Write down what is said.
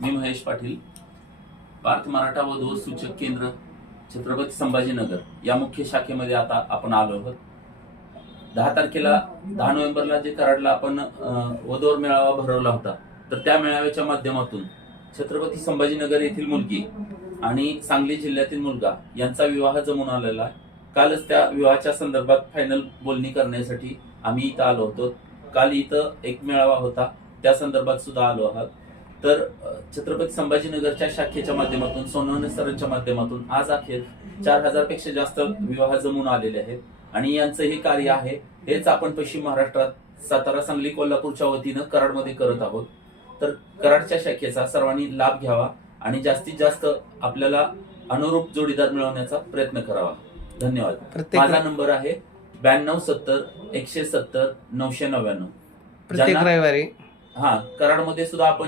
मी महेश पाटील, पार्थ मराठा वधू सूचक केंद्र छत्रपती संभाजीनगर या मुख्य शाखेमध्ये आता आपण आलो आहोत। 10 नोव्हेंबरला जे कराडला आपण वधूवर मेळावा भरवला होता, तर त्या मेळाव्याच्या माध्यमातून छत्रपती संभाजीनगर येथील मुलगी आणि सांगली जिल्ह्यातील मुलगा यांचा विवाह जमून आलेला आहे। कालच त्या विवाहाच्या संदर्भात फायनल बोलणी करण्यासाठी आम्ही इथं आलो होतो। काल इथं एक मेळावा होता, त्या संदर्भात सुद्धा आलो आहोत। तर छत्रपती संभाजीनगरच्या शाखेच्या माध्यमातून, सोनवणे सरांच्या माध्यमातून आज अखेर 4000 पेक्षा जास्त विवाह जमून आलेले आहेत आणि यांचं हे कार्य आहे, हेच आपण पश्चिम महाराष्ट्रात सातारा, सांगली, कोल्हापूरच्या वतीनं कराडमध्ये करत आहोत। तर कराडच्या शाखेचा सर्वांनी लाभ घ्यावा आणि जास्तीत जास्त आपल्याला अनुरूप जोडीदार मिळवण्याचा प्रयत्न करावा। धन्यवाद। माझा नंबर आहे 9270 170 999। प्रत्येक रविवारी कराडमध्ये सुद्धा आपण